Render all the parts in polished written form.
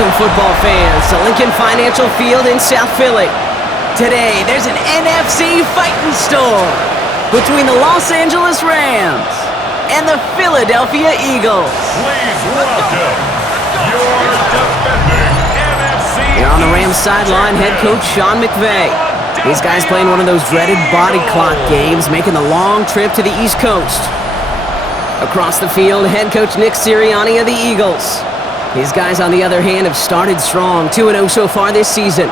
Welcome, football fans, to Lincoln Financial Field in South Philly. Today, there's an NFC fighting storm between the Los Angeles Rams and the Philadelphia Eagles. Please welcome your defending NFC. Here on the Rams sideline, head coach Sean McVay. These guys playing one of those dreaded body clock games, making the long trip to the East Coast. Across the field, head coach Nick Sirianni of the Eagles. These guys, on the other hand, have started strong, 2-0 so far this season.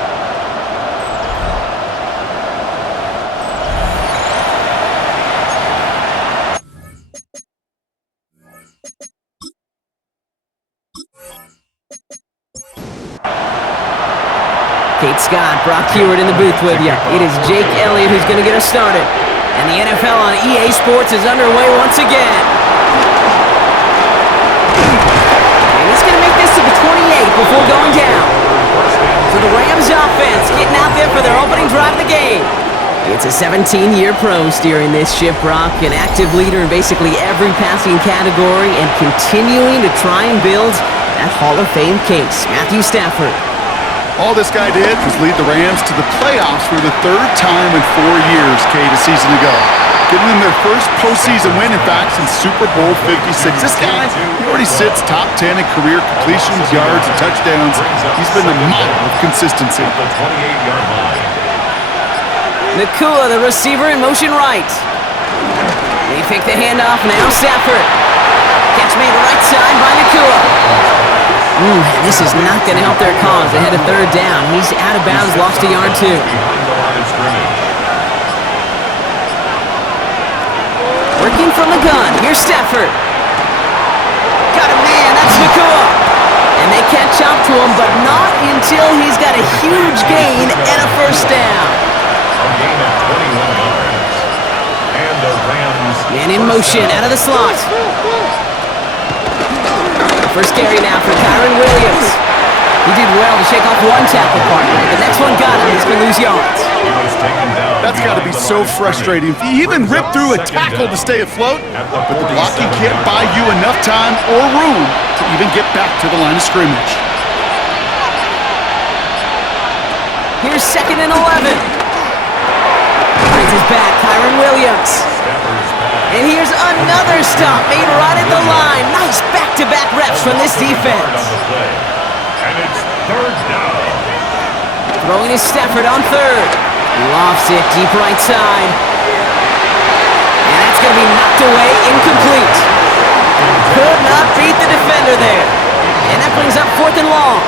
Kate Scott, Brock Heward in the booth with you. It is Jake Elliott who's going to get us started. And the NFL on EA Sports is underway once again. And he's going to make this to the 28 before going down. So the Rams offense getting out there for their opening drive of the game. It's a 17-year pro steering this ship, Brock, an active leader in basically every passing category and continuing to try and build that Hall of Fame case. Matthew Stafford. All this guy did was lead the Rams to the playoffs for the third time in 4 years, Kate, a season ago. Giving them their first postseason win, in fact, since Super Bowl 56. This guy, he already sits top 10 in career completions, yards, and touchdowns. He's been a model of consistency. The 28-yard line. Nakua, the receiver, in motion right. They pick the handoff now. Stafford. Catch made right side by Nakua. This is not going to help their cause. They had a third down. He's out of bounds, lost a yard too. Working from the gun. Here's Stafford. Got a man. That's Nakua. And they catch up to him, but not until he's got a huge gain and a first down. A gain of 21 yards. And the Rams. Man in motion out of the slot. First carry now for Kyron Williams. He did well to shake off one tackle partner. The next one got him. He's going to lose yards. That's got to be so frustrating. He even ripped through a tackle to stay afloat, but the blocking can't buy you enough time or room to even get back to the line of scrimmage. Here's 2nd and 11. Brings his back, Kyron Williams. And here's another stop made right at the line. Nice back-to-back reps from this defense. And it's third down. Throwing is Stafford on third. He lofts it deep right side. And that's going to be knocked away, incomplete. Could not beat the defender there. And that brings up 4th and long.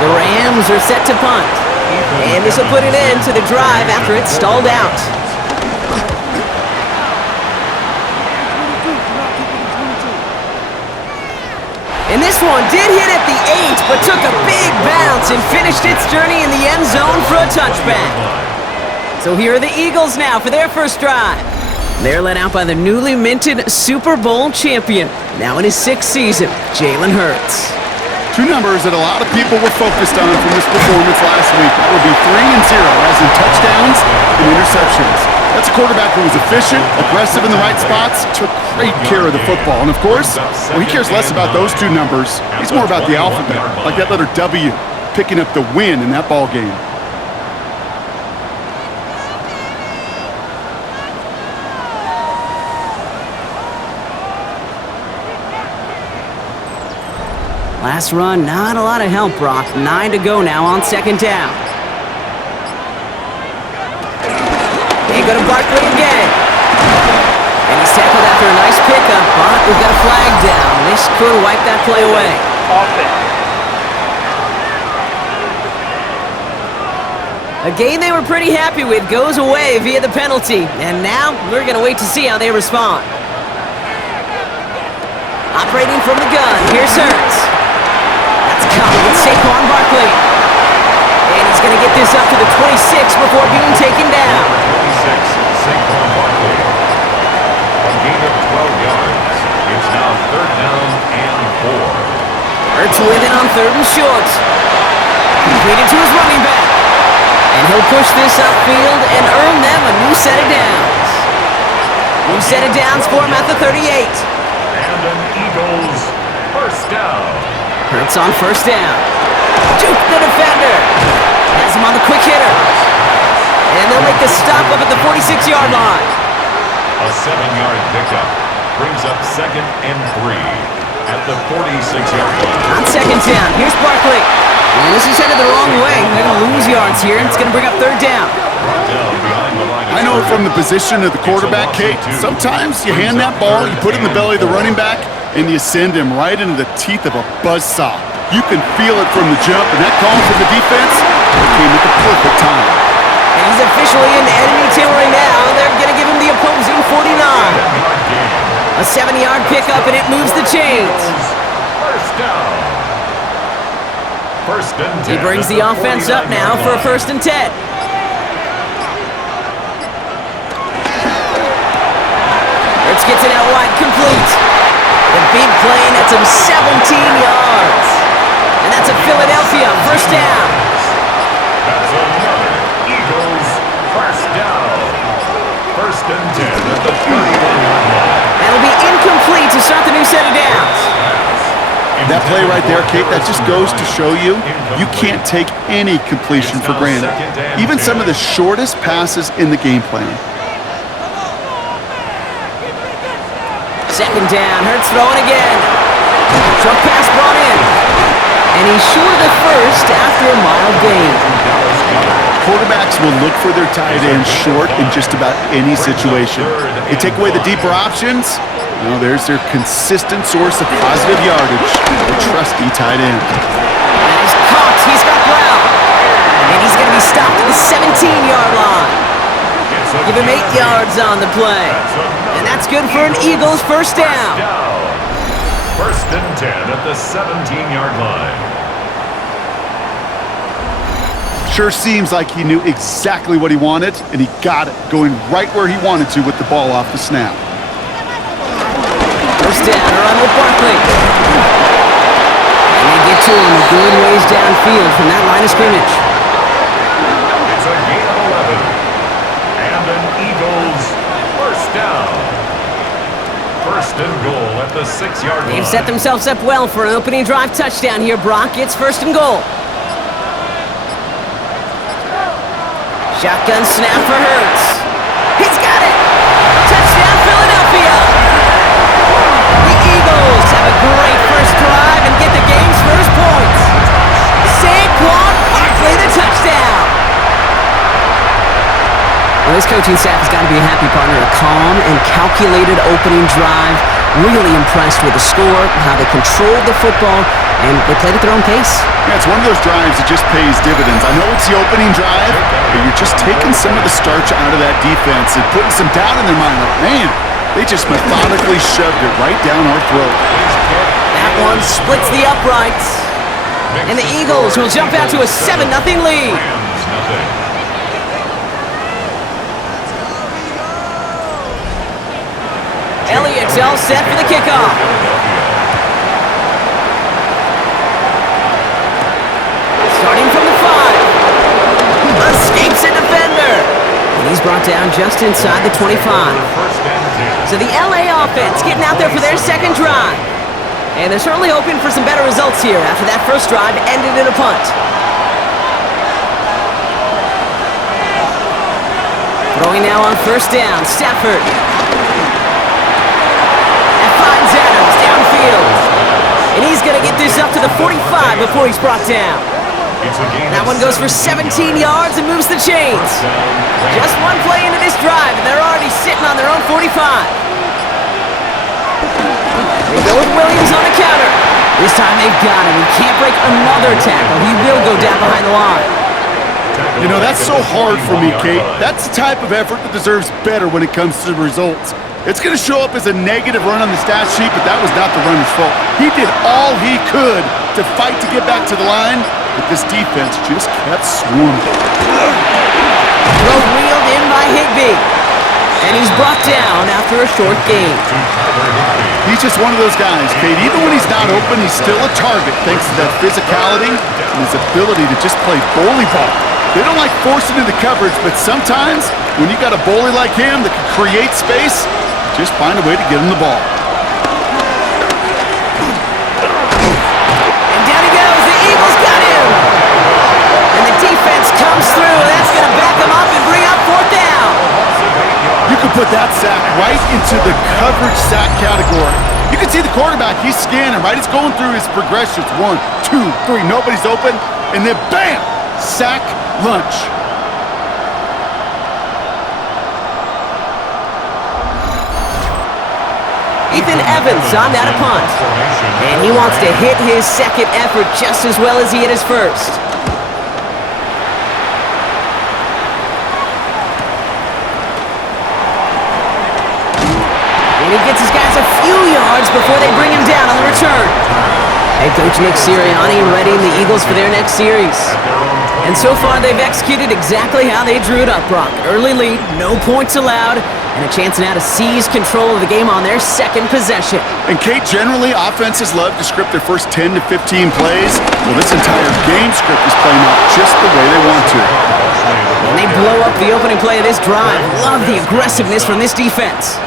The Rams are set to punt. And this will put an end to the drive after it's stalled out. And this one did hit at the 8, but took a big bounce and finished its journey in the end zone for a touchback. So here are the Eagles now for their first drive. They're led out by the newly minted Super Bowl champion, now in his 6th season, Jalen Hurts. Two numbers that a lot of people were focused on from this performance last week. That would be 3 and 0, as in touchdowns and interceptions. That's a quarterback who was efficient, aggressive in the right spots, took great care of the football. And of course, he cares less about those two numbers. He's more about the alphabet, like that letter W, picking up the win in that ball game. Last run, not a lot of help, Brock. 9 to go now on 2nd down. They go to Barkley again. And he's tackled after a nice pickup, but we've got a flag down. This could wipe that play away. A game they were pretty happy with goes away via the penalty. And now we're going to wait to see how they respond. Operating from the gun, here's Hurts. That's covered with Saquon Barkley. And he's going to get this up to the 26 before being taken down. 26, Saquon Barkley. A gain of 12 yards. It's now 3rd down and 4. Hurts with it on 3rd and short. Completed to his running back. And he'll push this upfield and earn them a new set of downs. New set of downs for him at the 38. And an Eagles first down. Hurts on first down. Juke the defender. Has him on the quick hitter. And they'll make the stop up at the 46-yard line. A 7-yard pickup brings up 2nd and 3 at the 46-yard line. On second down, here's Barkley. And this is headed the wrong way. They're going to lose yards here, and it's going to bring up third down. Brought down behind the line of I know scrimmage. from the position of the quarterback, Kate, sometimes you hand that ball, you put it in the belly of the running back, and you send him right into the teeth of a buzzsaw. You can feel it from the jump, and that call from the defense came at the perfect time. And he's officially in enemy territory now. They're going to give him the opposing 49. A 7-yard pickup, and it moves the chains. First down. First and 10. He brings the offense up now for a 1st and 10. Hurts gets it out wide, complete. The big play nets him 17 yards. And that's a Philadelphia first down. That's another Eagles first down. First and 10 at the 31-yard line. That'll be incomplete to start the new set of downs. That play right there, Kate, that just goes to show you, you can't take any completion for granted. Even some of the shortest passes in the game plan. Second down, Hurts throwing again. Short pass brought in. And he's short of the first after a mild gain. Quarterbacks will look for their tight end short in just about any situation. They take away the deeper options. Well, there's their consistent source of positive yardage, the trusty tight end. And he's caught. He's got Brown. And he's going to be stopped at the 17-yard line. Give him 8 yards on the play. And that's good for an Eagles first down. First and 10 at the 17-yard line. Sure seems like he knew exactly what he wanted, and he got it, going right where he wanted to with the ball off the snap. First down, run with Barkley. And they get to him a good ways downfield from that line of scrimmage. It's a gain of 11. And an Eagles first down. First and goal at the 6-yard line. They've set themselves up well for an opening drive touchdown here, Brock. It's first and goal. Shotgun snap for Hurts. He's got it! Touchdown, Philadelphia! The Eagles have a great first drive and get the game's first points. Saquon Barkley, the touchdown! Well, this coaching staff has got to be a happy partner. A calm and calculated opening drive. Really impressed with the score, how they controlled the football, and they played at their own pace. Yeah, it's one of those drives that just pays dividends. I know it's the opening drive, but you're just taking some of the starch out of that defense and putting some doubt in their mind. Like, man, they just methodically shoved it right down our throat. That one splits the uprights. And the Eagles will jump out to a 7-0 lead. Rams, nothing. Elliott's all set for the kickoff. Starting from the 5. Escapes a defender. And he's brought down just inside the 25. First and 10. So the LA offense getting out there for their second drive. And they're certainly hoping for some better results here after that first drive ended in a punt. Throwing now on first down, Stafford. And finds Adams downfield. And he's going to get this up to the 45 before he's brought down. It's a gain That of one goes for 17 yards and moves the chains. Just one play into this drive, and they're already sitting on their own 45. They go with Williams on the counter. This time they've got him. He can't break another tackle. He will go down behind the line. You know, that's so hard for me, Kate. That's the type of effort that deserves better when it comes to the results. It's going to show up as a negative run on the stat sheet, but that was not the runner's fault. He did all he could to fight to get back to the line, but this defense just kept swarming. Throw reeled in by Higbee. And he's brought down after a short gain. He's just one of those guys, Kate. Even when he's not open, he's still a target thanks to that physicality and his ability to just play bully ball. They don't like forcing into coverage, but sometimes when you got a bully like him that can create space, just find a way to get him the ball. And that sack right into the coverage sack category. You can see the quarterback, he's scanning, right? He's going through his progressions. 1, 2, 3, nobody's open. And then bam, sack lunch. Ethan Evans on that punt. And he wants to hit his second effort just as well as he hit his first. And he gets his guys a few yards before they bring him down on the return. Head coach Nick Sirianni readying the Eagles for their next series. And so far, they've executed exactly how they drew it up, Brock. Early lead, no points allowed, and a chance now to seize control of the game on their second possession. And Kate, generally, offenses love to script their first 10 to 15 plays. Well, this entire game script is playing out just the way they want to. And they blow up the opening play of this drive. Love the aggressiveness from this defense.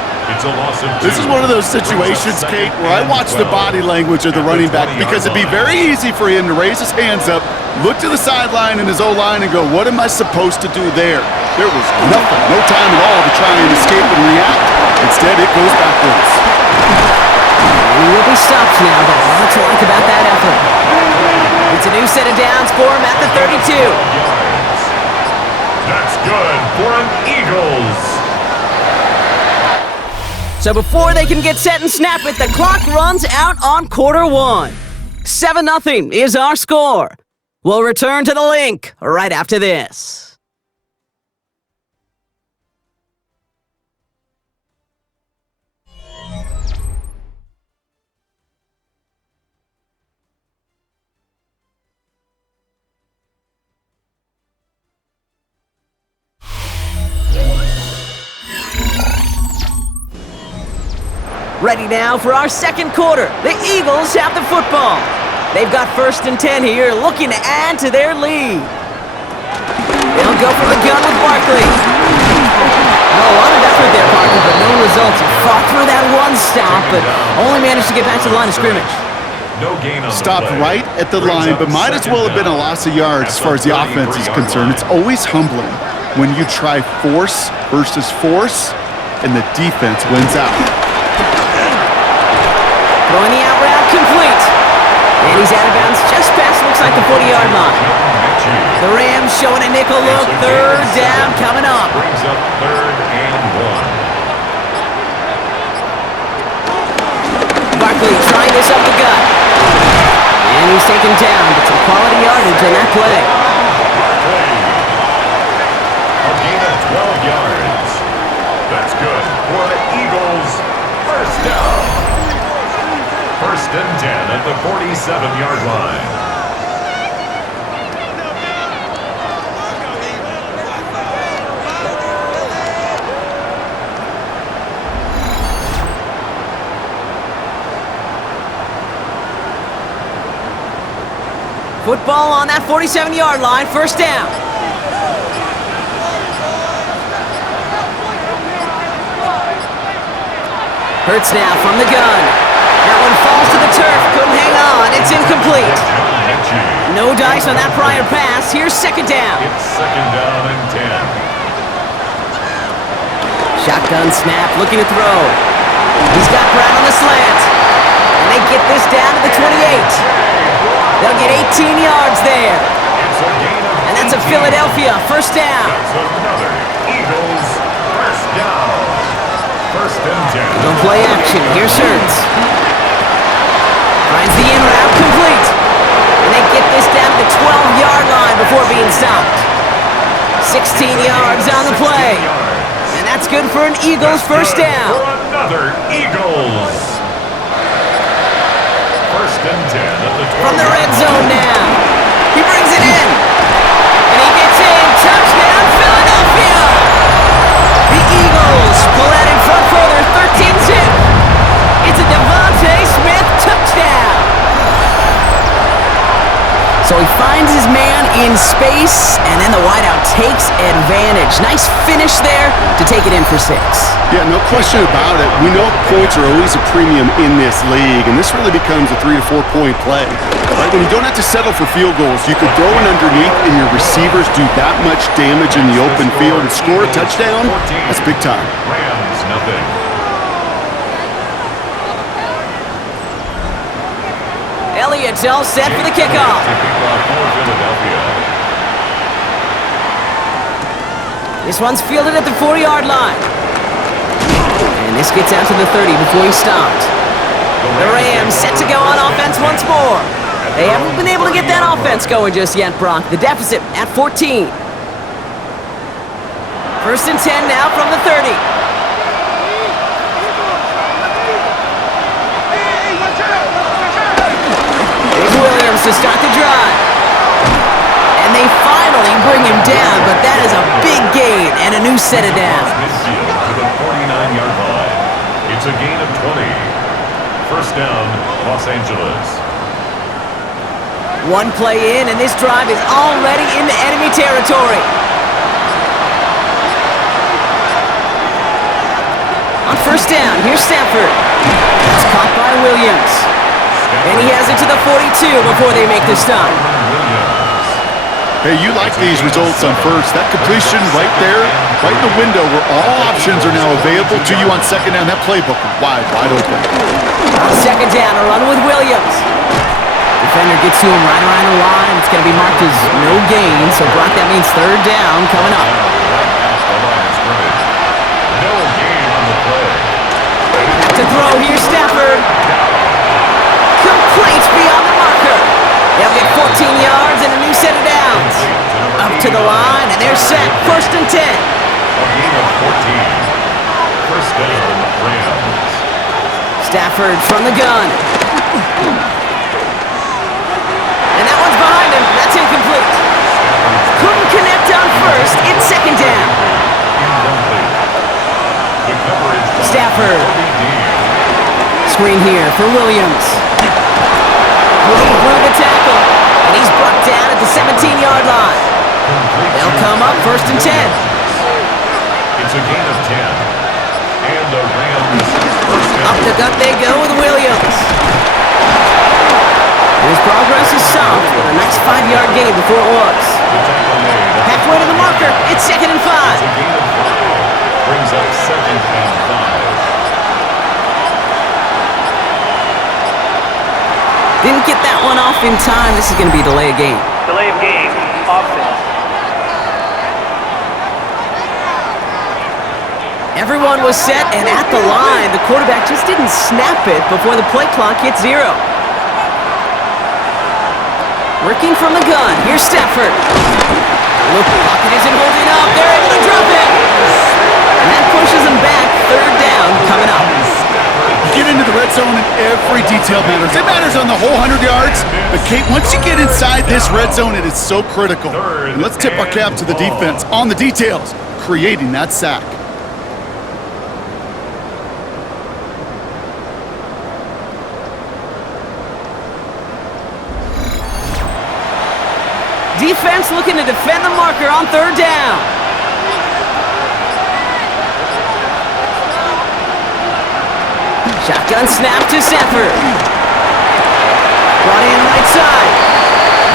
This is one of those situations, Kate, where I watch the body language of the running back because it'd be very easy for him to raise his hands up, look to the sideline in his O-line and go, what am I supposed to do there? There was nothing, no time at all to try and escape and react. Instead, it goes backwards. He will be stopped now, but what to like about that effort? It's a new set of downs for him at the 32. That's good for an Eagles. So before they can get set and snap it, the clock runs out on quarter one. 7-0 is our score. We'll return to the link right after this. Ready now for our second quarter. The Eagles have the football. They've got 1st and 10 here, looking to add to their lead. They'll go for the gun with Barkley. A lot of effort there, Parker, but no results. He fought through that one stop, but only managed to get back to the line of scrimmage. No gain on Stopped right at the line, but might as well have been a loss of yards as far as the offense is concerned. It's always humbling when you try force versus force, and the defense wins out. Throwing the out route complete. And he's out of bounds just past, looks like the 40-yard line. The Rams showing a nickel look. 3rd down coming up. Brings up 3rd and 1. Barkley trying this up the gut. And he's taken down, but some quality yardage on that play. A gain of 12 yards. That's good for the Eagles. 1st down. 1st and 10 at the 47-yard line. Football on that 47-yard line, 1st down. Hurts now from the gun. That one falls to the turf, couldn't hang on, it's incomplete. No dice on that prior pass, here's 2nd down. It's 2nd down and 10. Shotgun snap, looking to throw. He's got Brown on the slant. And they get this down to the 28. They'll get 18 yards there. And that's a Philadelphia 1st down. That's another Eagles 1st down. 1st and 10. Don't play action, here's Hurts. Finds the in route complete. And they get this down to the 12-yard line before being stopped. 16 yards on the play. And that's good for an Eagles 1st down. For another Eagles. 1st and 10 at the 12. From the red zone now. He brings it in. And he gets in. Touchdown, Philadelphia. The Eagles pull out in front for their 13-zip. It's a Devontae Smith touchdown. So he finds his man in space, and then the wideout takes advantage. Nice finish there to take it in for 6. Yeah, no question about it. We know points are always a premium in this league, and this really becomes a 3 to 4 point play. Right? When you don't have to settle for field goals, you could throw it underneath, and your receivers do that much damage in the open field and score a touchdown. That's big time. Rams Elliott's all set for the kickoff. This one's fielded at the 40-yard line. And this gets out to the 30 before he stopped. The Rams set to go on offense once more. They haven't been able to get that offense going just yet, Brock. The deficit at 14. First and 10 now from the 30. Here's Williams to start the drive. And they finally bring him down, but that is a big gain and a new set of downs. To the 49-yard line. It's a gain of 20. First down, Los Angeles. One play in, and this drive is already into enemy territory. On first down, here's Stafford. It's caught by Williams. And he has it to the 42 before they make the stop. Hey, you like these results on first. That completion right there, right in the window where all options are now available to you on second down. That playbook wide open. On second down, a run with Williams. Defender gets to him right around the line. It's going to be marked as no gain. So, Brock, that means third down coming up. No gain on the play. Back to throw, here's Stafford. Complete beyond the marker. They'll get 14 yards and a new set of downs. Up to the line, and they're set. First and 10. A gain of 14. First down, Rams. Stafford from the gun. And that one's behind him. That's incomplete. Couldn't connect on first. It's second down. Stafford. Screen here for Williams. Moving through the tackle. And he's brought down at the 17-yard line. They'll come up first and 10. It's a gain of 10. And the Rams first down. Up the gut they go with Williams. His progress is soft with a nice 5-yard gain before it was. Halfway to the marker. It's second and 5. It's a gain of 5. Brings up second and 5. Didn't get that one off in time. This is going to be a delay of game. Delay of game, offense. Everyone was set and at the line. The quarterback just didn't snap it before the play clock hit 0. Working from the gun. Here's Stafford. Look, Lockett isn't holding up. They're able to drop it. And that pushes them back. Third down coming up. Get into the red zone and every detail matters. It matters on the whole 100 yards. But, Kate, once you get inside this red zone, it is so critical. And let's tip our cap to the defense on the details, creating that sack. Defense looking to defend the marker on third down. Shotgun snap to Stafford. Brought in right side.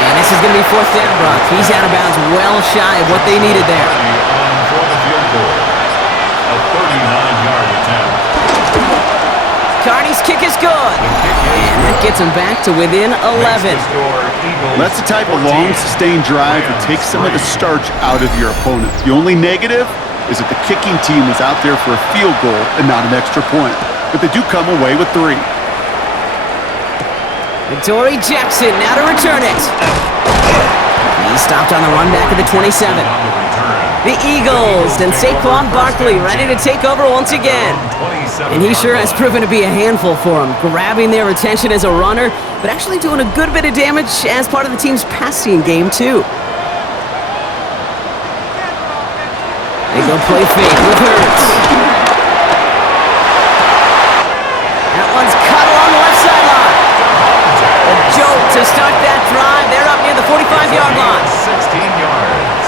And this is going to be fourth down, Brock. He's out of bounds well shy of what they needed there. For the field goal. A 39-yard attempt. Carney's kick is good. And that gets him back to within 11. That's the type of long, sustained drive that takes some of the starch out of your opponent. The only negative is that the kicking team was out there for a field goal and not an extra point. But they do come away with 3. Dory Jackson now to return it. He stopped on the run back at the 27. The Eagles and Saquon Barkley ready to take over once again. And he sure has proven to be a handful for them, grabbing their attention as a runner, but actually doing a good bit of damage as part of the team's passing game, too. They go play fake with Hurts. That one's cut along the left sideline. A jolt to start that drive. They're up near the 45-yard line. 16 yards.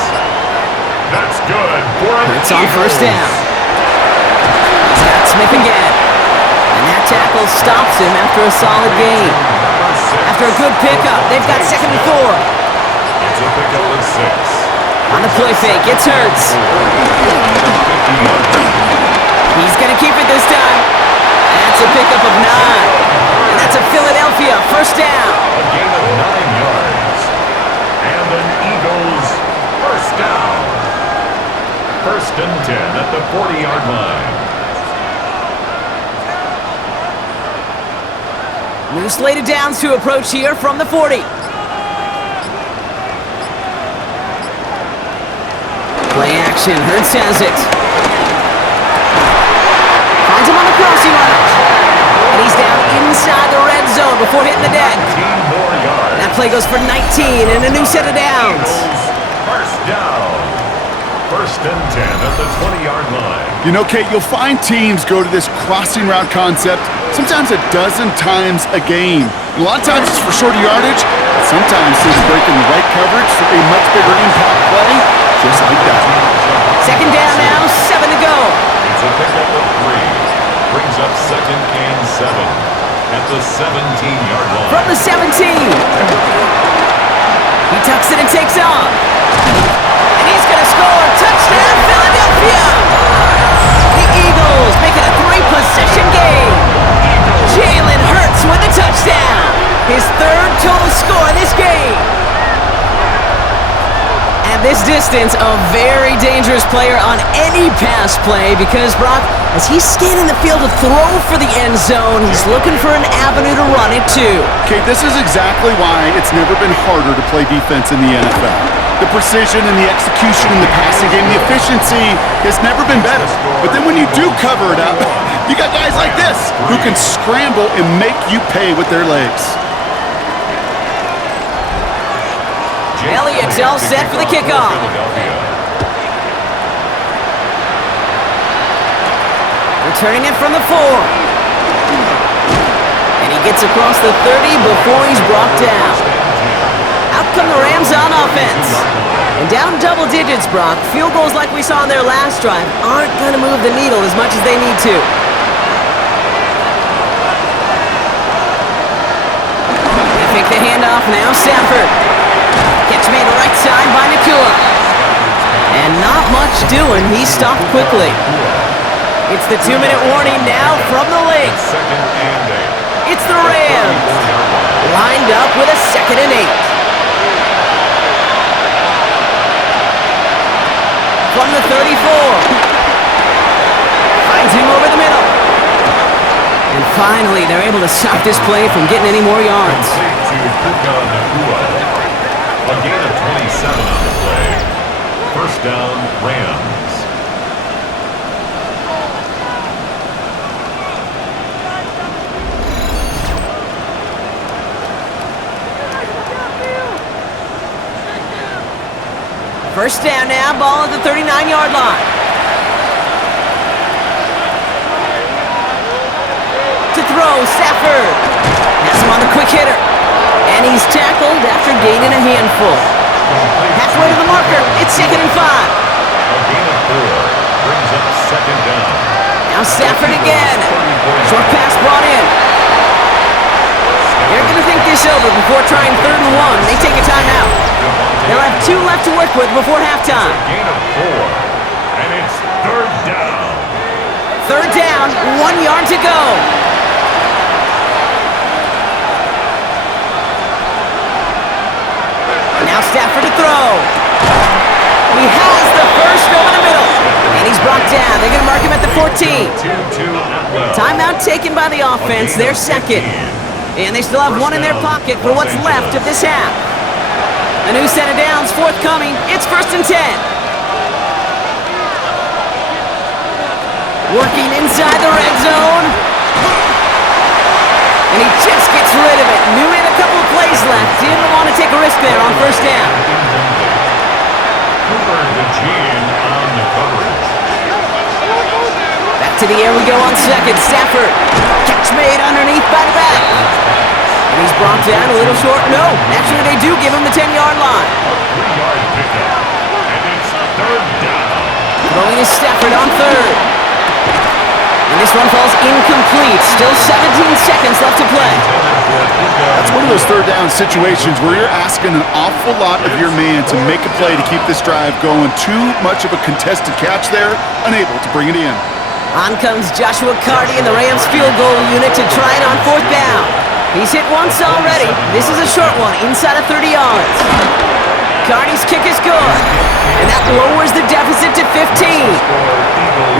That's good for an Hurts on first down. He's got Smith again. And that tackle stops him after a solid gain. After a good pickup, they've got second and 4. It's a pickup of 6. On the play fake, it's Hurts. He's going to keep it this time. That's a pickup of 9. And that's It's a Philadelphia first down. A gain of 9 yards. And an Eagles first down. First and 10 at the 40-yard line. New slated downs to approach here from the 40. Play action, Hurts has it. Finds him on the crossing route. And he's down inside the red zone before hitting the deck. 19 more yards. That play goes for 19 and a new set of downs. First down. First and 10 at the 20-yard line. You know, Kate, you'll find teams go to this crossing route concept sometimes a dozen times a game. A lot of times it's for shorter yardage, but sometimes it's breaking the right coverage for a much bigger impact play, just like that. Second down now, 7 to go. It's a pickup of 3. Brings up second and 7 at the 17-yard line. From the 17. He tucks it and takes off. And he's going to score. Touchdown, Philadelphia! The Eagles make it a 3-possession game. Jalen Hurts with the touchdown. His 3rd total score in this game. At this distance, a very dangerous player on any pass play because, Brock, as he's scanning the field to throw for the end zone, he's looking for an avenue to run it to. Kate, this is exactly why it's never been harder to play defense in the NFL. The precision and the execution in the passing game, the efficiency has never been better. But then when you do cover it up, you got guys like this who can scramble and make you pay with their legs. Elliott's all set for the kickoff. Returning it from the 4. And he gets across the 30 before he's brought down. Out come the Rams on offense. And down double digits, Brock. Field goals like we saw on their last drive aren't going to move the needle as much as they need to. They fake the handoff now, Stafford. Catch made right side by Nakua. And not much doing. He stopped quickly. It's the 2-minute warning now from the lake. Second and 8. It's the Rams. Lined up with a 2nd and 8. From the 34. Finds him over the middle. And finally, they're able to stop this play from getting any more yards. A gain of 27 on the play. First down, Rams. First down now, ball at the 39-yard line. To throw, Stafford. Has him on the quick hitter. And he's tackled after gaining a handful. Halfway to the marker, it's 2nd and 5. A gain of 4 brings up second down. Now Stafford again. Short pass brought in. They're going to think this over before trying 3rd and 1. They take a timeout. They'll have 2 left to work with before halftime. Gain of 4, and it's 3rd down. 3rd down, 1 yard to go. Now Stafford to throw. He has the first over the middle. And he's brought down. They're going to mark him at the 14. Timeout taken by the offense. Their 2nd. And they still have 1 in their pocket for what's left of this half. A new set of downs forthcoming. It's 1st and 10. Working inside the red zone. And he just gets rid of it. Knew he had a couple of plays left. Didn't want to take a risk there on 1st down. Cooper the Gene on the coverage. Back to the air we go on 2nd. Stafford. Catch made underneath by the back. And he's brought down a little short. No, actually they do give him the 10-yard line. A 3-yard pickup. And it's 3rd down. Throwing is Stafford on 3rd. And this one falls incomplete. Still 17 seconds left to play. That's one of those 3rd down situations where you're asking an awful lot of your man to make a play to keep this drive going. Too much of a contested catch there, unable to bring it in. On comes Joshua Carty in the Rams field goal unit to try it on 4th down. He's hit once already. This is a short one, inside of 30 yards. Carty's kick is good, and that lowers the deficit to 15.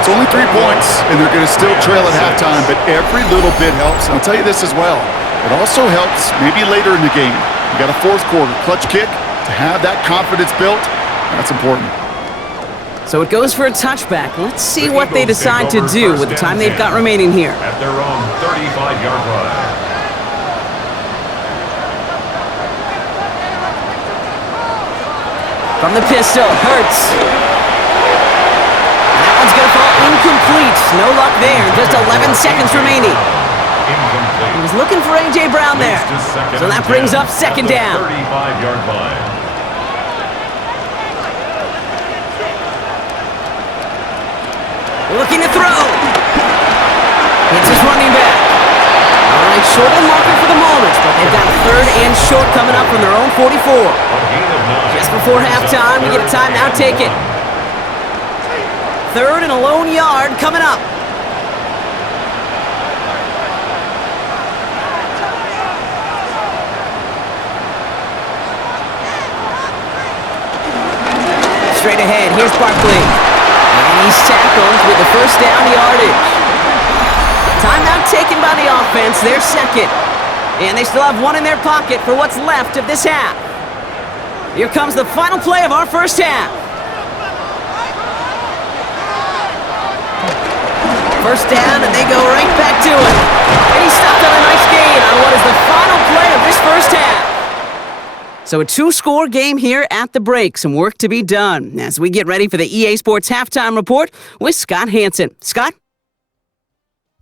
It's only 3 points, and they're going to still trail at halftime, but every little bit helps. And I'll tell you this as well. It also helps maybe later in the game. You got a 4th quarter clutch kick to have that confidence built. That's important. So it goes for a touchback. Let's see what they decide to do with the time they've got remaining here. At their own 35-yard line. From the pistol, Hurts. That one's going to fall incomplete. No luck there. Just 11 seconds remaining. Incomplete. He was looking for A.J. Brown there. So that brings up 2nd down. 35-yard line. Looking to throw. It's his running back. All right, short of the marker for the moment, but they've got a 3rd and short coming up from their own 44. Just before halftime, we get a timeout taken. 3rd and a lone yard coming up. Straight ahead, here's Barkley. And he's tackled with the 1st down yardage. Timeout taken by the offense, their 2nd. And they still have 1 in their pocket for what's left of this half. Here comes the final play of our 1st half. 1st down, and they go right back to it. And he stopped on a nice gain on what is the final play of this 1st half. So a 2-score game here at the break. Some work to be done as we get ready for the EA Sports Halftime Report with Scott Hansen. Scott?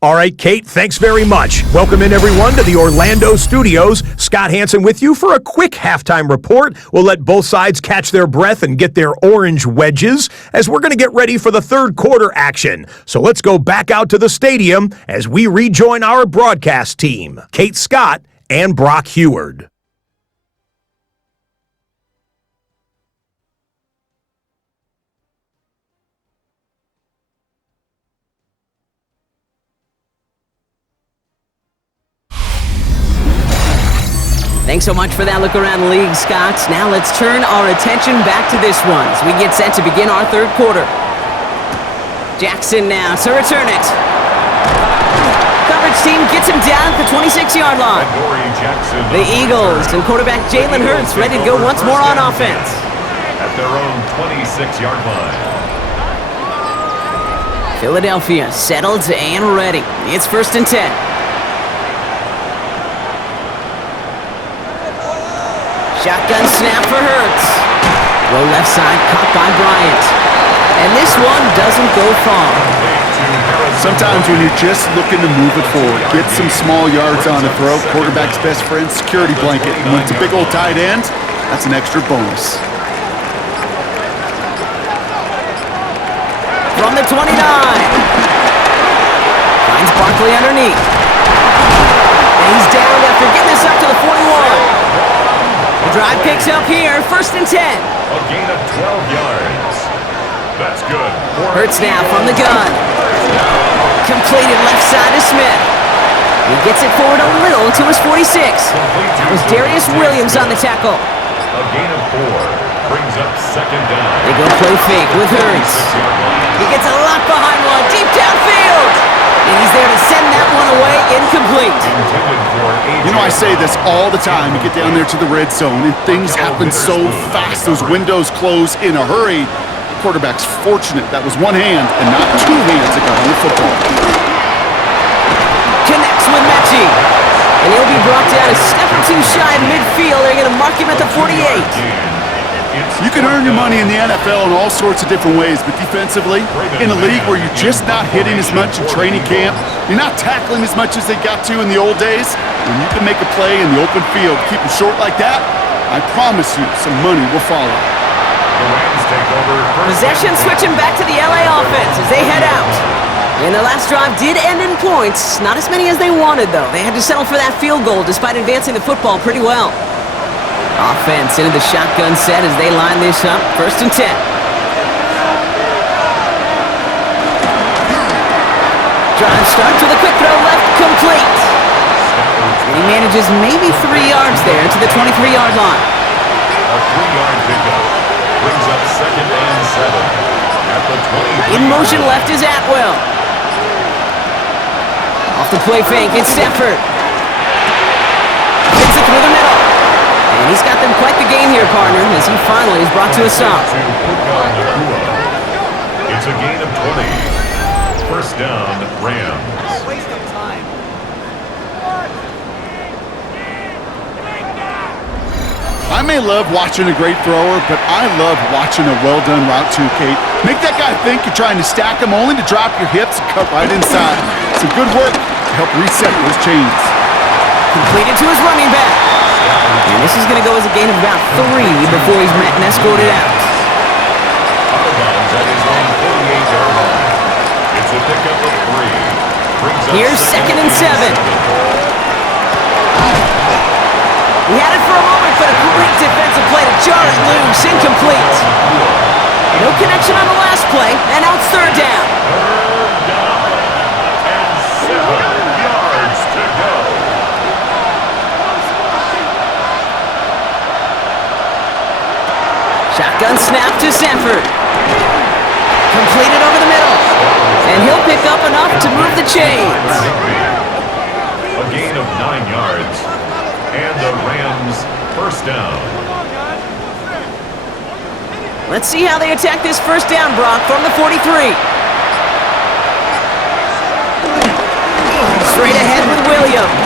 All right, Kate, thanks very much. Welcome in, everyone, to the Orlando studios. Scott Hansen with you for a quick halftime report. We'll let both sides catch their breath and get their orange wedges as we're going to get ready for the 3rd quarter action. So let's go back out to the stadium as we rejoin our broadcast team, Kate Scott and Brock Heward. Thanks so much for that look around the league, Scott. Now let's turn our attention back to this one as we get set to begin our 3rd quarter. Jackson now to return it. Coverage team gets him down at the 26-yard line. The Eagles and quarterback Jalen Hurts ready to go once more on offense. At their own 26-yard line. Philadelphia settled and ready. It's 1st and 10. Shotgun snap for Hurts. Throw left side, caught by Bryant. And this one doesn't go far. Sometimes when you're just looking to move it forward, get some small yards on the throw, quarterback's best friend, security blanket. And when it's a big old tight end, that's an extra bonus. From the 29. Finds Barkley underneath. And he's down after getting this up to the 41. The drive picks up here, 1st and 10. A gain of 12 yards. That's good. Hurts now from the gun. Completed left side to Smith. He gets it forward a little to his 46. That was Darius Williams on the tackle. A gain of 4 brings up 2nd down. They go play fake with Hurts. He gets a lot behind one, deep downfield. And he's there to send that one away, incomplete. You know, I say this all the time. You get down there to the red zone, and things happen so fast. Those windows close in a hurry. The quarterback's fortunate that was one hand and not 2 hands that got on the football. Connects with Mechie. And he'll be brought down a step or 2 shy of midfield. They're going to mark him at the 48. You can earn your money in the NFL in all sorts of different ways, but defensively, in a league where you're just not hitting as much in training camp, you're not tackling as much as they got to in the old days, when you can make a play in the open field, keep them short like that, I promise you some money will follow. Possession switching back to the LA offense as they head out. And the last drive did end in points. Not as many as they wanted, though. They had to settle for that field goal despite advancing the football pretty well. Offense into the shotgun set as they line this up. 1st and 10. Drive starts with a quick throw left, complete. And he manages maybe 3 yards there to the 23-yard line. A 3-yard pickup brings up 2nd and 7 at the 23. In motion left is Atwell. Off the play fake, it's Stafford. Fits it through the middle. And he's got them quite the game here, partner, as he finally is brought to a stop. It's a gain of 20. First down, Rams. I may love watching a great thrower, but I love watching a well-done route too, Kate. Make that guy think you're trying to stack him only to drop your hips and cut right inside. Some good work to help reset those chains. Completed to his running back. And this is going to go as a gain of about 3 before he's met and escorted out. Out of bounds at his own 48-yard line. It's a pickup of 3. Brings up Here's 2nd and 7. He had it for a moment, but a great defensive play to jar it loose. Incomplete. No connection on the last play, and now it's 3rd down. 3rd down and 7 yards to go. Shotgun snap to Stafford. Completed over the middle. And he'll pick up enough to move the chains. A gain of 9 yards. And the Rams first down. Let's see how they attack this first down, Brock, from the 43. Straight ahead with Williams.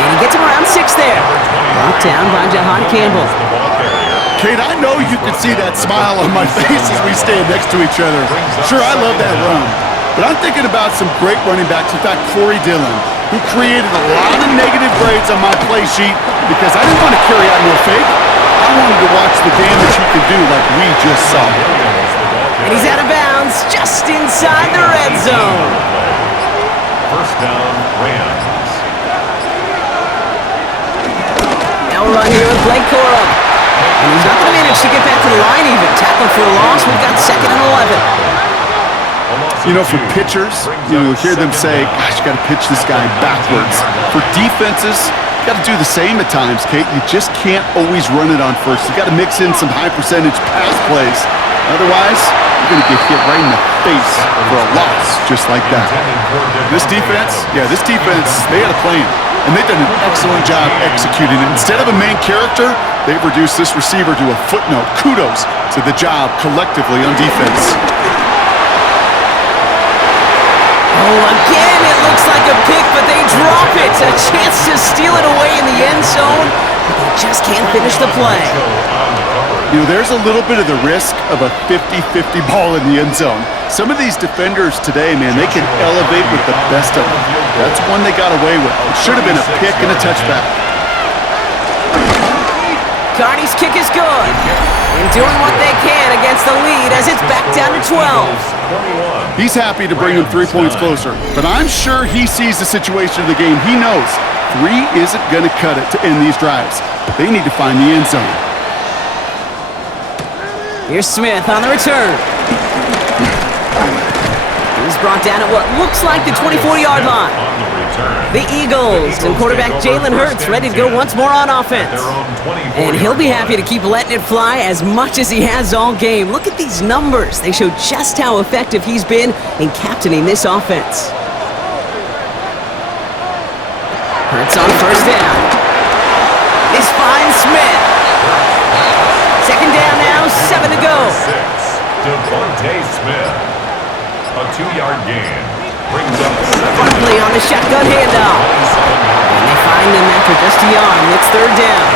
And he gets him around 6 there. Brought down by Jahan Campbell. Kate, I know you can see that smile on my face as we stand next to each other. Sure, I love that run. But I'm thinking about some great running backs. In fact, Corey Dillon, who created a lot of negative grades on my play sheet because I didn't want to carry out no fake. I wanted to watch the damage he could do like we just saw. And he's out of bounds just inside the red zone. First down, Rams. Now we're on here with Blake Corum. And he's not going to manage to get back to the line even. Tackled for a loss. We've got 2nd and 11. You know, for pitchers, you'll hear them say, gosh, you got to pitch this guy backwards. For defenses, you got to do the same at times, Kate. You just can't always run it on first. You got to mix in some high percentage pass plays. Otherwise, you're going to get hit right in the face for a loss just like that. This defense, they had a plan. And they've done an excellent job executing it. Instead of a main character, they've reduced this receiver to a footnote. Kudos to the job collectively on defense. Oh, again, it looks like a pick, but they drop it. A chance to steal it away in the end zone, but they just can't finish the play. You know, there's a little bit of the risk of a 50-50 ball in the end zone. Some of these defenders today, man, they can elevate with the best of them. That's one they got away with. It should have been a pick and a touchback. Carney's kick is good. And doing what they can against the lead as it's back down to 12. He's happy to bring him 3 points closer, but I'm sure he sees the situation of the game. He knows 3 isn't going to cut it to end these drives. They need to find the end zone. Here's Smith on the return. He's brought down at what looks like the 24-yard line. The Eagles and quarterback Jalen Hurts ready to go once more on offense. And he'll be happy to keep letting it fly as much as he has all game. Look at these numbers. They show just how effective he's been in captaining this offense. Hurts on first down. This finds Smith. 2nd down now, 7 to go. Devontae Smith. A 2-yard gain. Brings up 7. Barkley on the shotgun handoff. And they find him after just a yard. It's 3rd down.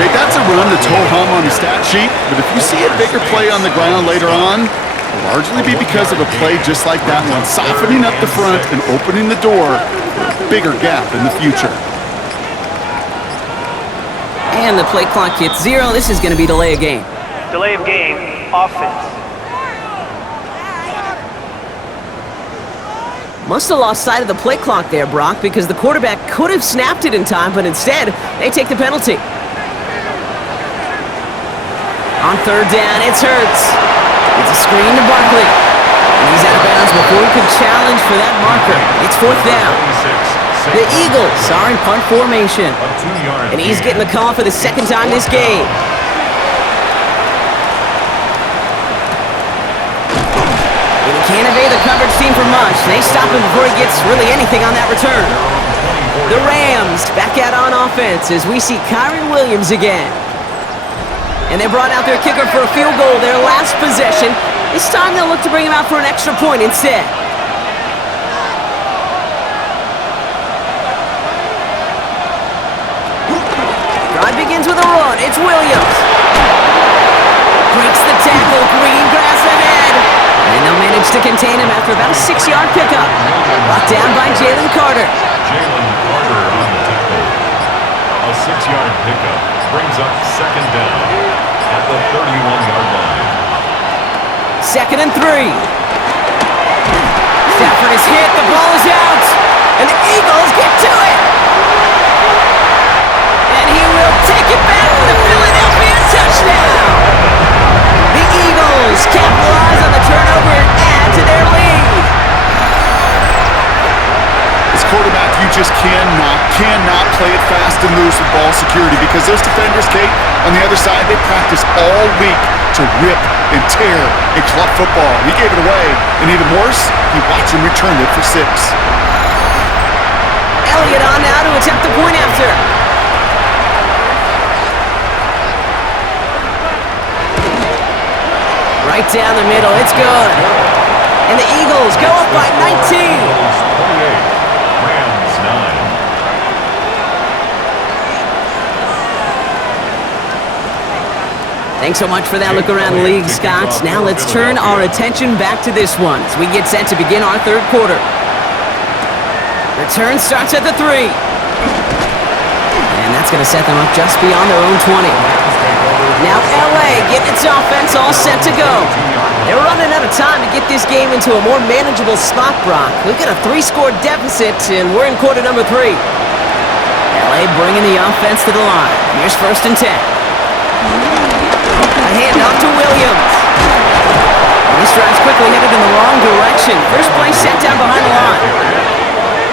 Hey, that's a run that's ho-hum on the stat sheet, but if you see a bigger play on the ground later on, it'll largely be because of a play just like that one, softening up the front and opening the door for a bigger gap in the future. And the play clock hits 0. This is going to be delay of game. Delay of game, offense. Must have lost sight of the play clock there, Brock, because the quarterback could have snapped it in time, but instead, they take the penalty. On 3rd down, it's Hurts. It's a screen to Barkley. And He's out of bounds before he could challenge for that marker. It's fourth down. The Eagles are in punt formation. And he's getting the call for the second time this game. And he can't evade the coverage team for much. They stop him before he gets really anything on that return. The Rams back out on offense as we see Kyron Williams again. And they brought out their kicker for a field goal their last possession. This time they'll look to bring him out for an extra point instead. Drive begins with a run. It's Williams. Breaks the tackle. Green grass ahead. And they'll manage to contain him after about a 6-yard pickup. Brought down by Jalen Carter. Jalen Carter on the tackle. A 6-yard pickup brings up second down at the 31-yard line. 2nd and 3. Stafford is hit. The ball is out. And the Eagles get to it. And he will take it back for the Philadelphia touchdown. The Eagles capitalize on the turnover and add to their lead. As quarterback, you just cannot play it fast and loose with ball security because those defenders, Kate, on the other side, they practice all week to rip and tear and club football. He gave it away, and even worse, you watch him return it for 6. Elliott on now to attempt the point after. Right down the middle, it's good. And the Eagles go up by 19. 28, Rams 9. Thanks so much for that look around the league, Scott. Now let's turn our attention back to this one as we get set to begin our third quarter. Return starts at the 3. And that's going to set them up just beyond their own 20. Now LA getting its offense all set to go. They're running out of time to get this game into a more manageable spot, Brock. We've got a 3-score deficit, and we're in quarter number 3. LA bringing the offense to the line. Here's 1st and 10. A handoff to Williams. This drive's quickly headed in the wrong direction. First play sent down behind the line.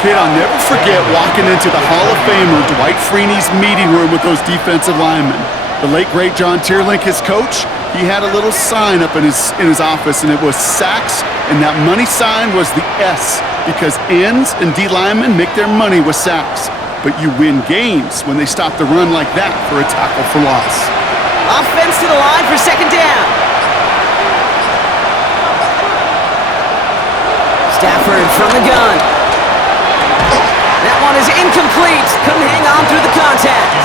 Kid, I'll never forget walking into the Hall of Famer Dwight Freeney's meeting room with those defensive linemen. The late, great John Tierlink, his coach, he had a little sign up in his office, and it was sacks, and that money sign was the S, because ends and D linemen make their money with sacks. But you win games when they stop the run like that for a tackle for loss. Offense to the line for 2nd down. Stafford from the gun. That one is incomplete. Couldn't hang on through the contact.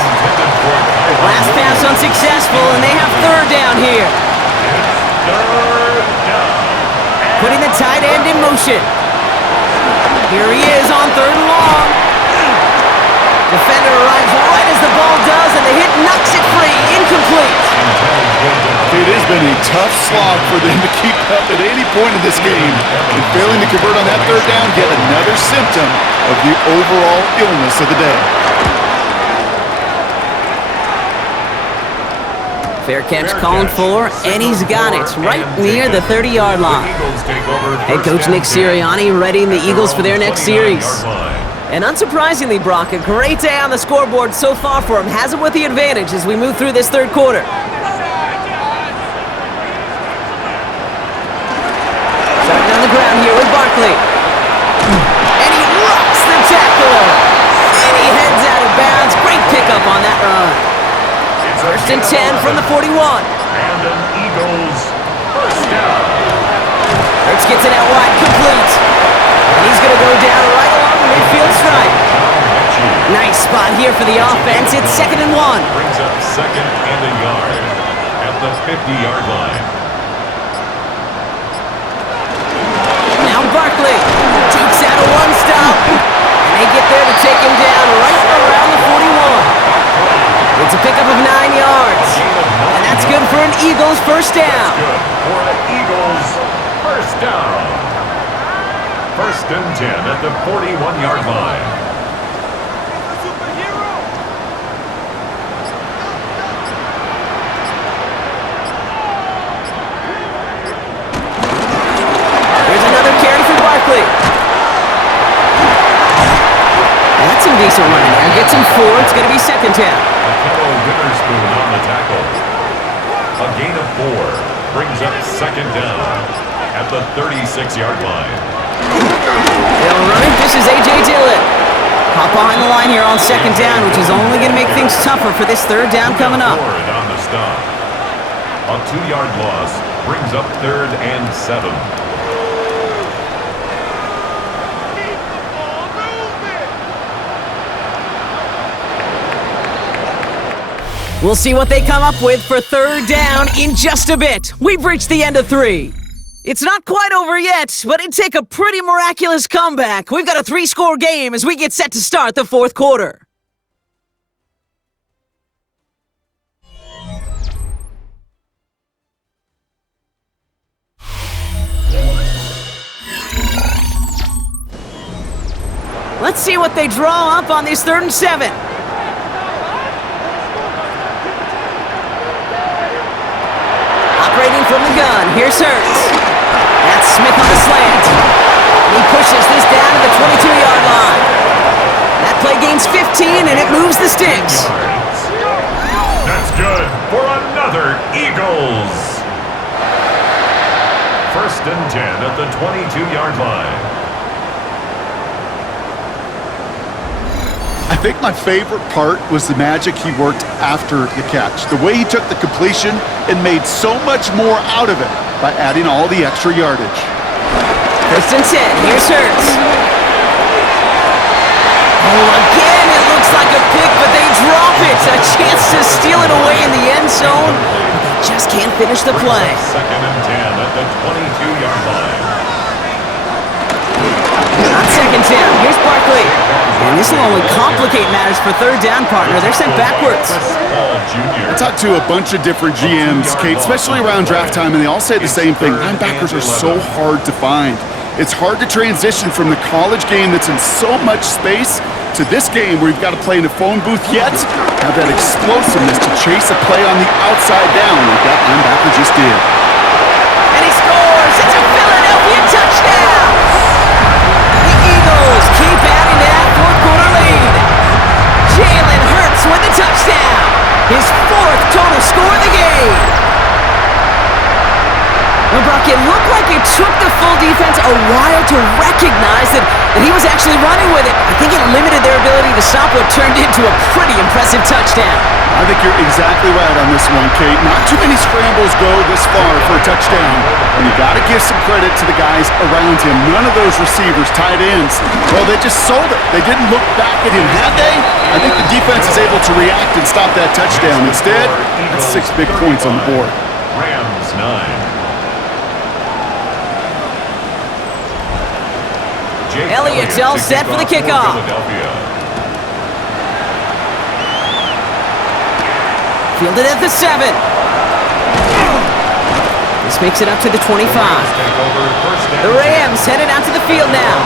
Last pass unsuccessful, and they have 3rd down here. Putting the tight end in motion. Here he is on 3rd and long. Defender arrives right as the ball does, and the hit knocks it free. Incomplete. It has been a tough slog for them to keep up at any point in this game. And failing to convert on that 3rd down, yet another symptom of the overall illness of the day. Fair catch called for, and he's got it right near the 30-yard line. Head coach Nick Sirianni readying the Eagles for their next series. And unsurprisingly, Brock, a great day on the scoreboard so far for him. Has him with the advantage as we move through this 3rd quarter. Starting on the ground here with Barkley. And he rocks the tackle. And he heads out of bounds. Great pickup on that run. 1st and 10 from the 41. And an Eagles 1st down. Hurts gets it out wide, complete. And he's going to go down right along the midfield stripe. Nice spot here for the offense. It's 2nd and 1. Brings up 2nd and a yard at the 50-yard line. Now Barkley takes out a one-stop. And they get there to take him down right around the 41. It's a pickup of 9 yards. And that's good for an Eagles 1st down. Good for an Eagles 1st down. 1st and 10 at the 41-yard line. Here's decent run in there. Gets him 4. It's going to be second down. Akello Witherspoon on the tackle. A gain of 4 brings up second down at the 36-yard line. They'll run it. This is A.J. Dillon. Hop behind the line here on second down, which is only going to make things tougher for this third down coming up. On the stop. A 2-yard loss brings up third and 7. We'll see what they come up with for third down in just a bit. We've reached the end of 3. It's not quite over yet, but it'd take a pretty miraculous comeback. We've got a 3-score game as we get set to start the fourth quarter. Let's see what they draw up on this 3rd and 7. Operating from the gun, here's Hurts. That's Smith on the slant. And he pushes this down to the 22-yard line. That play gains 15, and it moves the sticks. That's good for another Eagles. 1st and 10 at the 22-yard line. I think my favorite part was the magic he worked after the catch. The way he took the completion and made so much more out of it by adding all the extra yardage. 1st and 10, here's Hurts. Oh, again, it looks like a pick, but they drop it. A chance to steal it away in the end zone, but they just can't finish the play. 2nd and 10 at the 22-yard line. On second down, here's Barkley. And this will only complicate matters for third down, partner. They're sent backwards. I talked to a bunch of different GMs, Kate, especially around draft time, and they all say the same thing. Linebackers are so hard to find. It's hard to transition from the college game that's in so much space to this game where you've got to play in a phone booth yet have that explosiveness to chase a play on the outside down like that linebacker just did. And he scores! It's a Philadelphia touchdown! The Eagles keep adding to that fourth-quarter lead. Jalen Hurts with the touchdown. His 4th total score of the game. Well, Brock, it looked like it took the full defense a while to recognize that he was actually running with it. I think it limited their ability to stop what turned into a pretty impressive touchdown. I think you're exactly right on this one, Kate. Not too many scrambles go this far for a touchdown, and you got to give some credit to the guys around him. None of those receivers, tight ends, well, they just sold it. They didn't look back at him, had they? I think the defense is able to react and stop that touchdown. Instead, that's 6 big points on the board. Rams 9. Elliott's all set for the kickoff. Fielded at the 7. This makes it up to the 25. The Rams headed out to the field now.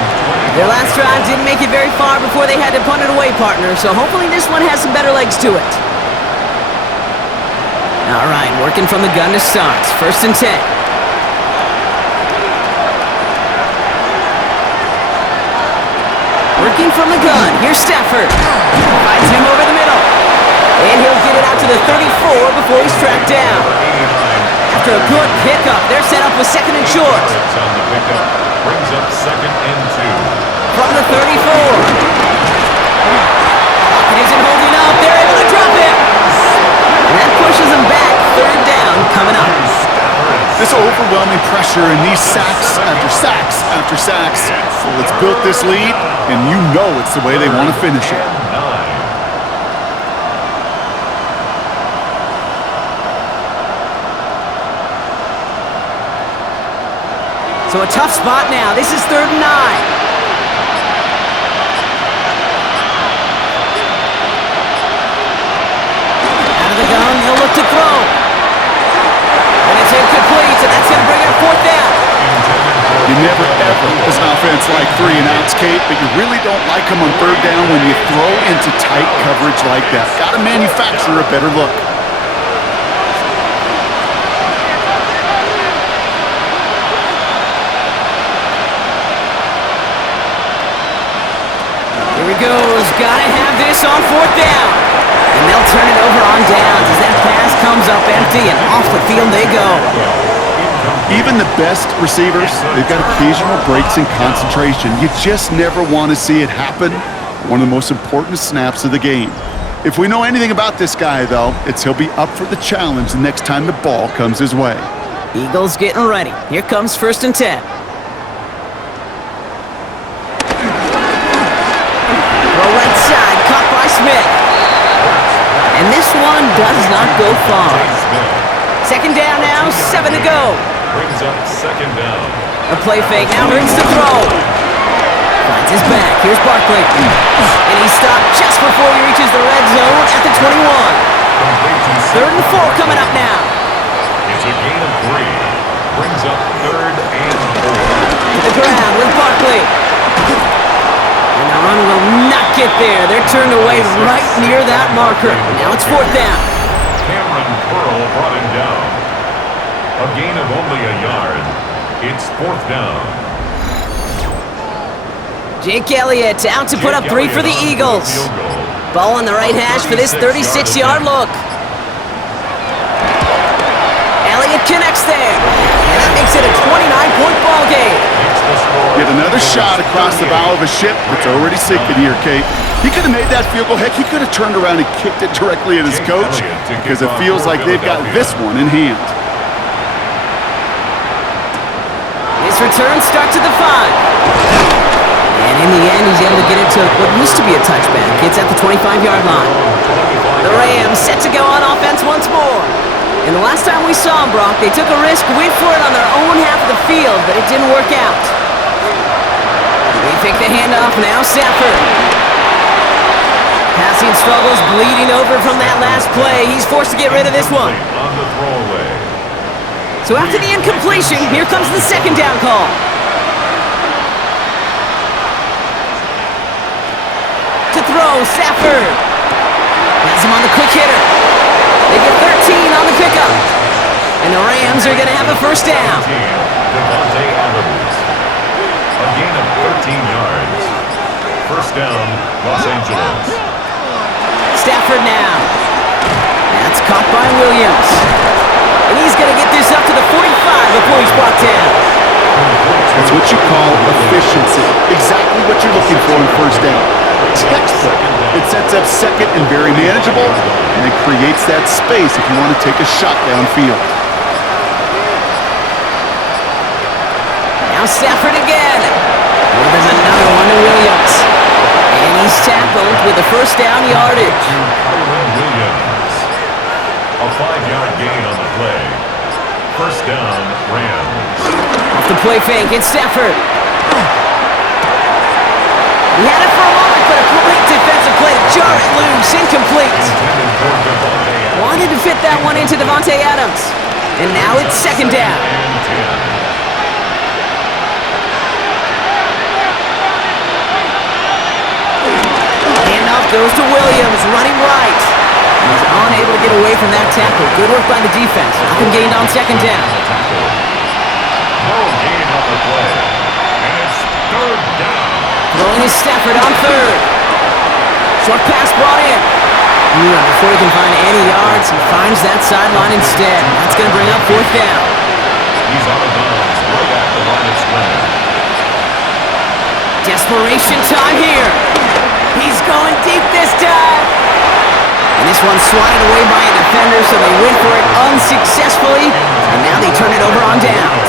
Their last drive didn't make it very far before they had to punt it away, partner, so hopefully this one has some better legs to it. All right, working from the gun to start. 1st and 10. Working from the gun, here's Stafford. Finds him over the middle. And he'll get it out to the 34 before he's tracked down. After a good pickup, they're set up with 2nd and short. On the pickup, brings up 2nd and 2. From the 34. It isn't holding up. They're able to drop it. And that pushes them back. 3rd down coming up. This overwhelming pressure and these sacks after sacks after sacks. Well, it's built this lead, and you know it's the way they want to finish it. So a tough spot now. This is 3rd and 9. Out of the gun, they'll look to throw. And it's incomplete, and that's going to bring up 4th down. You never, ever, as an offense, like 3 and outs, Kate, but you really don't like them on 3rd down when you throw into tight coverage like that. Got to manufacture a better look. Here he goes. Got to have this on fourth down. And they'll turn it over on downs as that pass comes up empty and off the field they go. Even the best receivers, they've got occasional breaks in concentration. You just never want to see it happen. One of the most important snaps of the game. If we know anything about this guy, though, it's he'll be up for the challenge the next time the ball comes his way. Eagles getting ready. Here comes 1st and 10. Throw right side, caught by Smith. And this one does not go far. 2nd down now, 7 to go. Brings up 2nd down. A play fake, now hurts the throw. Finds his back, here's Barkley. And he's stopped just before he reaches the red zone at the 21. 3rd and 4 coming up now. It's a gain of 3. Brings up 3rd and 4. To the ground with Barkley. And the run will not get there. They're turned away right near that marker. Now it's 4th down. Cameron Pearl brought him down. A gain of only a yard. It's 4th down. Jake Elliott out to put up 3 for the Eagles. Ball on the right hash for this 36-yard look. Elliott connects there. And that makes it a 29-point ball game. Get another shot across the bow of a ship that's already sinking here, Kate. He could have made that field goal. Heck, he could have turned around and kicked it directly at his coach because it feels like they've got this one in hand. His return starts at the 5. And in the end, he's able to get it to what used to be a touchback. It's at the 25-yard line. The Rams set to go on offense once more. And the last time we saw them, Brock, they took a risk, went for it on their own half of the field, but it didn't work out. They fake the handoff, now Stafford. Passing struggles, bleeding over from that last play. He's forced to get rid of this one. On the throwaway. So after the incompletion, here comes the 2nd down call. To throw, Stafford. Has him on the quick hitter. They get 13 on the pickup. And the Rams are going to have a 1st down. Devontae Adams. A gain of 13 yards. 1st down, Los Angeles. Stafford now. That's caught by Williams. And he's going to get this up to the 45 before he's brought down. That's what you call efficiency. Exactly what you're looking for in 1st down. Textbook. It sets up 2nd and very manageable, and it creates that space if you want to take a shot downfield. Now Stafford again. Well, there's another one to Williams. And he's tackled with the 1st down yardage. Williams. A 5-yard gain on the play. 1st down, Rams. Off the play fake, it's Stafford. He had it for a moment, but a great defensive play to jar it loose, incomplete. Wanted to fit that one into Devontae Adams. And now it's 2nd down. Handoff goes to Williams, running right. He's unable to get away from that tackle. Good work by the defense. Nothing gained on 2nd down. No gain on the play. And it's 3rd down. Throwing is Stafford on 3rd. Short pass brought in. Before he can find any yards, he finds that sideline instead. That's going to bring up 4th down. He's out of bounds right at the line of scrimmage. Desperation time here. He's going deep this time. And this one's swatted away by a defender, so they went for it unsuccessfully. And now they turn it over on downs.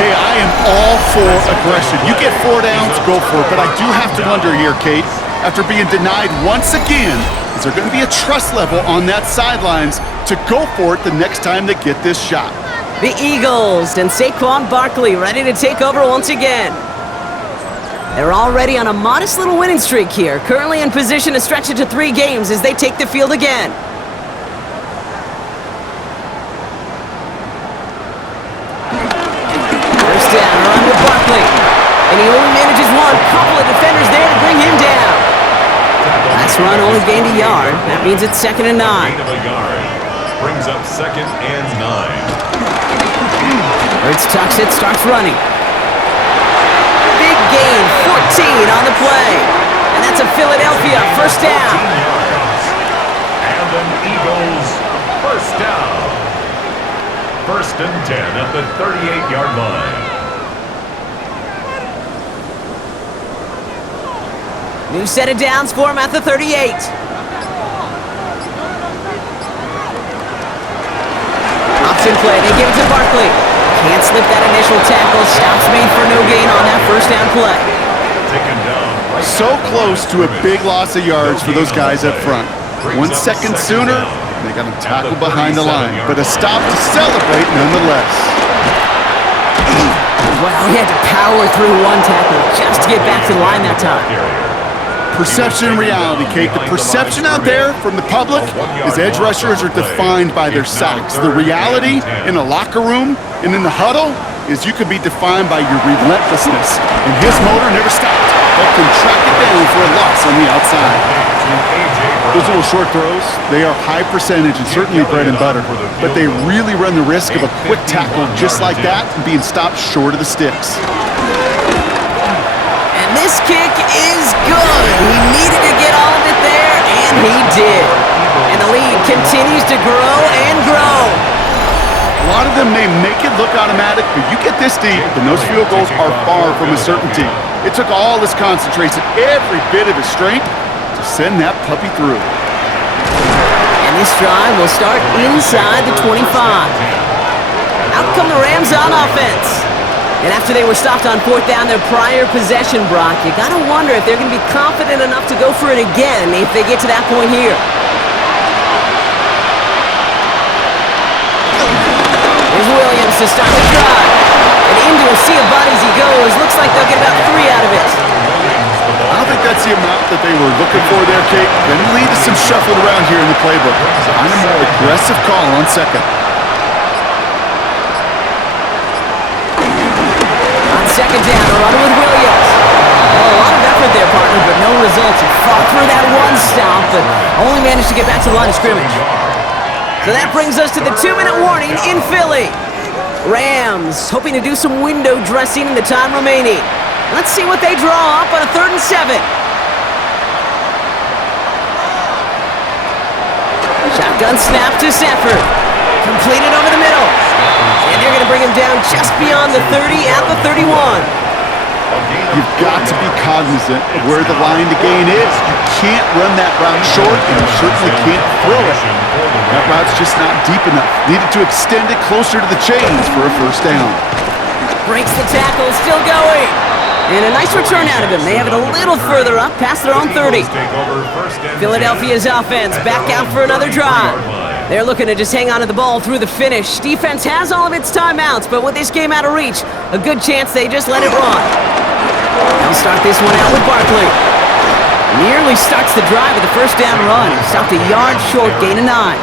Hey, I am all for aggression. You get 4 downs, go for it. But I do have to wonder here, Kate, after being denied once again, is there going to be a trust level on that sidelines to go for it the next time they get this shot? The Eagles and Saquon Barkley ready to take over once again. They're already on a modest little winning streak here, currently in position to stretch it to 3 games as they take the field again. Run with Barkley. And he only manages one. Couple of defenders there to bring him down. Last run only gained a yard. That means it's 2nd and 9. Gain of a yard. Brings up 2nd and 9. Hurts tucks it, starts running. Big gain, 14 on the play. And that's a Philadelphia first down. 14 yards. And an Eagles first down. First and 10 at the 38-yard line. New set of downs for him at the 38. Option play, they give it to Barkley. Can't slip that initial tackle. Stops made for no gain on that first down play. Taken down. So close to a big loss of yards for those guys up front. 1 second sooner, they got him tackled behind the line. But a stop to celebrate nonetheless. Wow, he had to power through one tackle just to get back to the line that time. Perception and reality, Kate. The perception out there from the public is edge rushers are defined by their sacks. The reality in a locker room and in the huddle is you could be defined by your relentlessness. And his motor never stopped. Helped him track it down for a loss on the outside. Those little short throws, they are high percentage and certainly bread and butter. But they really run the risk of a quick tackle just like that and being stopped short of the sticks. This kick is good. He needed to get all of it there, and he did. And the lead continues to grow and grow. A lot of them may make it look automatic, but you get this deep, and those field goals are far from a certainty. It took all his concentration, every bit of his strength, to send that puppy through. And this drive will start inside the 25. Out come the Rams on offense. And after they were stopped on fourth down their prior possession, Brock, you got to wonder if they're going to be confident enough to go for it again if they get to that point here. Here's Williams to start the drive. And into a sea of bodies he goes. Looks like they'll get about 3 out of it. I don't think that's the amount that they were looking for there, Kate. Going to lead to some shuffling around here in the playbook. On a more aggressive call on second. Second down, a run with Williams. Well, a lot of effort there, partner, but no results. He fought through that one stop, but only managed to get back to the line of scrimmage. So that brings us to the 2-minute warning in Philly. Rams hoping to do some window dressing in the time remaining. Let's see what they draw up on a 3rd and 7. Shotgun snap to Sanford. Completed over the middle. And they're going to bring him down just beyond the 30 at the 31. You've got to be cognizant of where the line to gain is. You can't run that route short, and you certainly can't throw it. That route's just not deep enough. Needed to extend it closer to the chains for a first down. Breaks the tackle, still going. And a nice return out of him. They have it a little further up, past their own 30. Philadelphia's offense back out for another drive. They're looking to just hang on to the ball through the finish. Defense has all of its timeouts, but with this game out of reach, a good chance they just let it run. They'll start this one out with Barkley. Nearly starts the drive with the first down run. He stopped a yard short, gain of 9.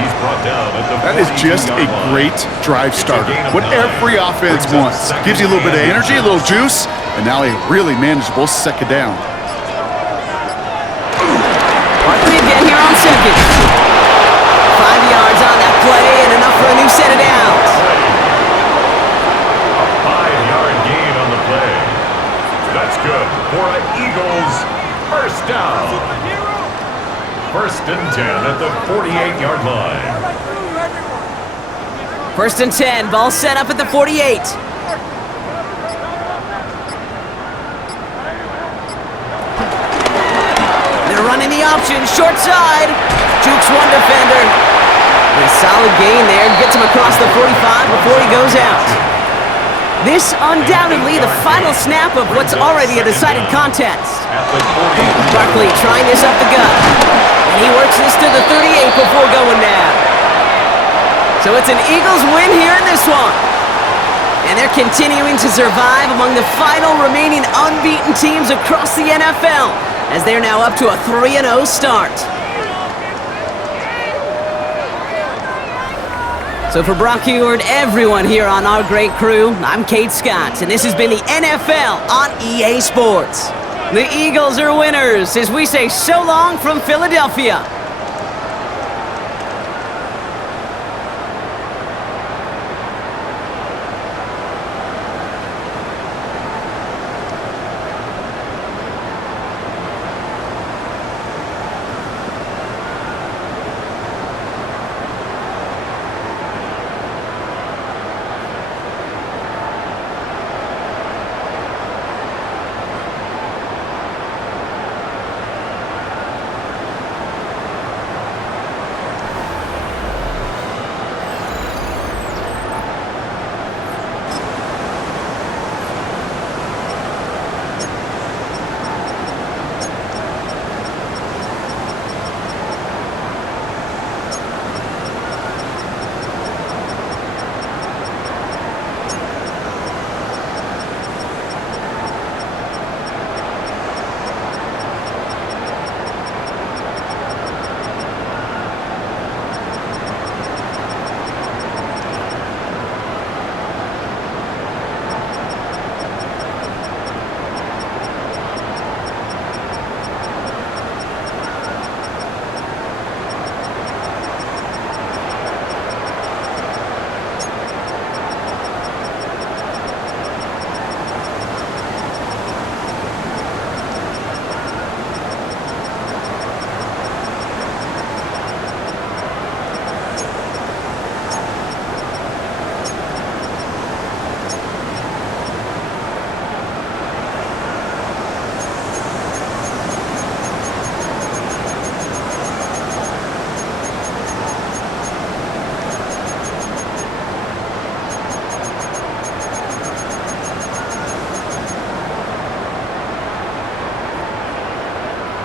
He's brought down at the That is just a great drive starter. What every offense wants. Gives you a little bit of energy, a little juice, and now a really manageable second down. Barkley again here on second. 5 yards on that play and enough for a new set of downs. A 5-yard gain on the play. That's good for an Eagles first down. First and 10 at the 48-yard line. First and 10, ball set up at the 48. They're running the option, short side. Jukes one defender. A solid gain there, gets him across the 45 before he goes out. This undoubtedly the final snap of what's already a decided contest. Barkley trying this up the gut. And he works this to the 38 before going down. So it's an Eagles win here in this one. And they're continuing to survive among the final remaining unbeaten teams across the NFL, as they're now up to a 3-0 start. So for Brock Heward, everyone here on our great crew, I'm Kate Scott, and this has been the NFL on EA Sports. The Eagles are winners as we say so long from Philadelphia.